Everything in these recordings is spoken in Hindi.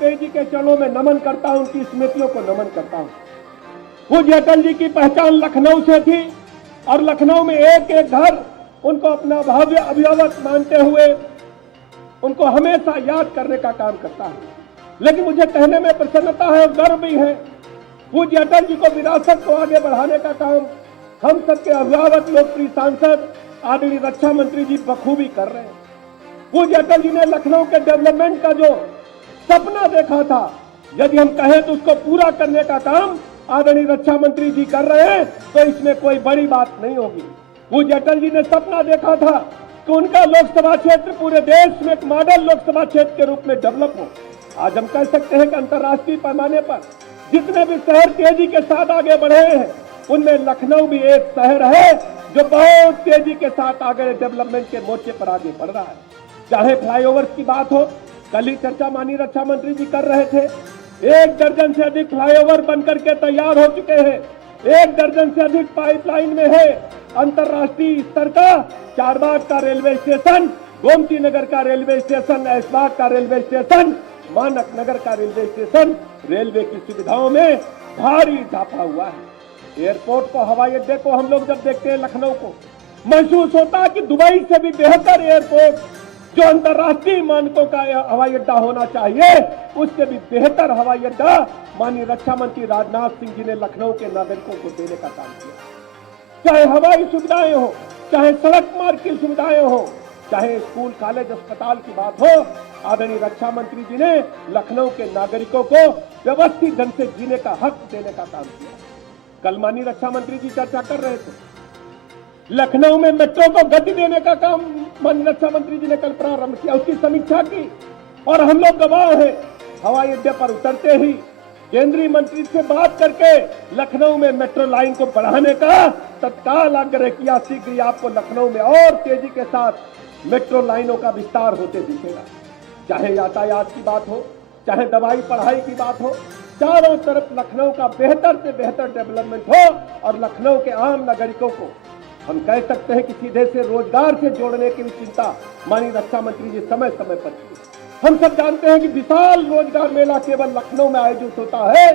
वाजपेयी जी के चरणों में नमन करता हूं, उनकी स्मृतियों को नमन करता हूं। पूज्य अटल जी की पहचान लखनऊ से थी और लखनऊ में एक एक घर उनको अपना भव्य अभिभावक मानते हुए उनको हमेशा याद करने का काम करता है। लेकिन मुझे कहने में प्रसन्नता है और गर्व भी है, पूज्य अटल जी को विरासत को आगे बढ़ाने का काम हम सबके अभिभावक लोकप्रिय सांसद आदरणीय रक्षा मंत्री जी बखूबी कर रहे हैं। पूज्य अटल जी ने लखनऊ के डेवलपमेंट का जो सपना देखा था, यदि हम कहें तो उसको पूरा करने का काम आदरणीय रक्षा मंत्री जी कर रहे हैं, तो इसमें कोई बड़ी बात नहीं होगी। पूज्य अटल जी ने सपना देखा था कि उनका लोकसभा क्षेत्र पूरे देश में एक मॉडल लोकसभा क्षेत्र के रूप में डेवलप हो। आज हम कह सकते हैं कि अंतर्राष्ट्रीय पैमाने पर जितने भी शहर तेजी के साथ आगे बढ़े हैं, उनमें लखनऊ भी एक शहर है जो बहुत तेजी के साथ आगे डेवलपमेंट के मोर्चे पर आगे बढ़ रहा है। चाहे फ्लाईओवर की बात हो, कल ही चर्चा माननीय रक्षा मंत्री जी कर रहे थे, 1 दर्जन से अधिक फ्लाईओवर बनकर के तैयार हो चुके हैं, 1 दर्जन से अधिक पाइपलाइन में है। अंतर्राष्ट्रीय स्तर का चारबाग का रेलवे स्टेशन, गोमती नगर का रेलवे स्टेशन, ऐशबाग का रेलवे स्टेशन, मानक नगर का रेलवे स्टेशन, रेलवे की सुविधाओं में भारी इजाफा हुआ है। एयरपोर्ट को, हवाई अड्डे को हम लोग जब देखते हैं लखनऊ को, महसूस होता है कि दुबई से भी बेहतर एयरपोर्ट जो अंतर्राष्ट्रीय मानकों का हवाई अड्डा होना चाहिए, उससे भी बेहतर हवाई अड्डा माननीय रक्षा मंत्री राजनाथ सिंह जी ने लखनऊ के नागरिकों को देने का काम किया। चाहे हवाई सुविधाएं हो, चाहे सड़क मार्ग की सुविधाएं हो, चाहे स्कूल कॉलेज अस्पताल की बात हो, आदरणीय रक्षा मंत्री जी ने लखनऊ के नागरिकों को व्यवस्थित ढंग से जीने का हक देने का काम किया। कल माननीय रक्षा मंत्री जी चर्चा कर रहे थे, लखनऊ में मेट्रो को गति देने का काम माननीय रक्षा मंत्री जी ने कल प्रारंभ किया, उसकी समीक्षा की और हम लोग गवाह हैं। हवाई अड्डे पर उतरते ही केंद्रीय मंत्री से बात करके लखनऊ में मेट्रो लाइन को बढ़ाने का तत्काल आग्रह किया। शीघ्र ही आपको लखनऊ में और तेजी के साथ मेट्रो लाइनों का विस्तार होते दिखेगा। चाहे यातायात की बात हो, चाहे दवाई पढ़ाई की बात हो, चारों तरफ लखनऊ का बेहतर से बेहतर डेवलपमेंट हो और लखनऊ के आम नागरिकों को हम कह सकते हैं कि सीधे से रोजगार से जोड़ने की भी चिंता माननीय रक्षा मंत्री जी समय समय पर की। हम सब जानते हैं कि विशाल रोजगार मेला केवल लखनऊ में आयोजित होता है,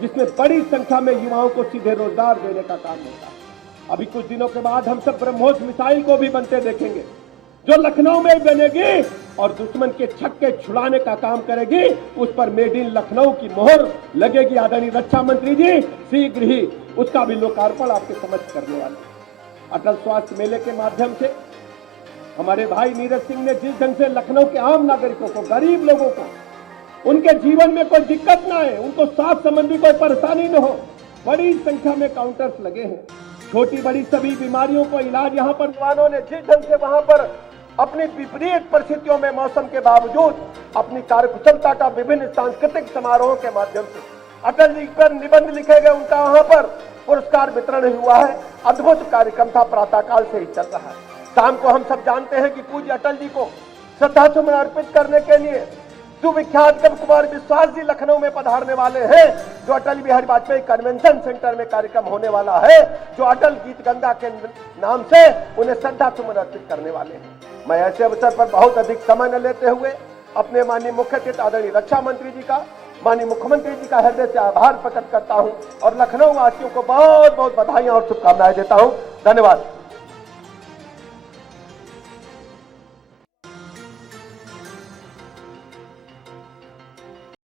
जिसमें बड़ी संख्या में युवाओं को सीधे रोजगार देने का काम होता है। अभी कुछ दिनों के बाद हम सब ब्रह्मोस मिसाइल को भी बनते देखेंगे, जो लखनऊ में ही बनेगी और दुश्मन के छक्के छुड़ाने का काम करेगी। उस पर मेड इन लखनऊ की मोहर लगेगी। आदरणीय रक्षा मंत्री जी शीघ्र ही उसका भी लोकार्पण आपके समक्ष करने वाले। अटल स्वास्थ्य मेले के माध्यम से हमारे भाई नीरज सिंह ने जिस ढंग से लखनऊ के आम नागरिकों को, गरीब लोगों को, उनके जीवन में कोई दिक्कत ना आए, उनको स्वास्थ्य संबंधी कोई परेशानी न हो, बड़ी संख्या में काउंटर्स लगे हैं। छोटी बड़ी सभी बीमारियों को इलाज यहाँ पर जवानों ने जिस ढंग से वहां पर अपनी विपरीत परिस्थितियों में मौसम के बावजूद अपनी कार्यकुशलता का विभिन्न सांस्कृतिक समारोहों के माध्यम से अटल जी पर निबंध लिखे गए, उनका वहां पर पुरस्कार वितरण हुआ है। अद्भुत कार्यक्रम था, प्रातःकाल से ही चल रहा है। शाम को हम सब जानते हैं कि पूज्य अटल जी को श्रद्धासुमन अर्पित करने के लिए सुविख्यात कवि कुमार विश्वास जी लखनऊ में पधारने वाले हैं, जो अटल बिहारी वाजपेयी कन्वेंशन सेंटर में कार्यक्रम होने वाला है, जो अटल गीत गंगा के नाम से उन्हें श्रद्धासुमन अर्पित करने वाले हैं। मैं ऐसे अवसर पर बहुत अधिक समय न लेते हुए अपने माननीय मुख्य अतिथि आदरणीय रक्षा मंत्री जी का, माननीय मुख्यमंत्री जी का हृदय से आभार प्रकट करता हूं और लखनऊ वासियों को बहुत बहुत बधाइयां और शुभकामनाएं देता हूं। धन्यवाद।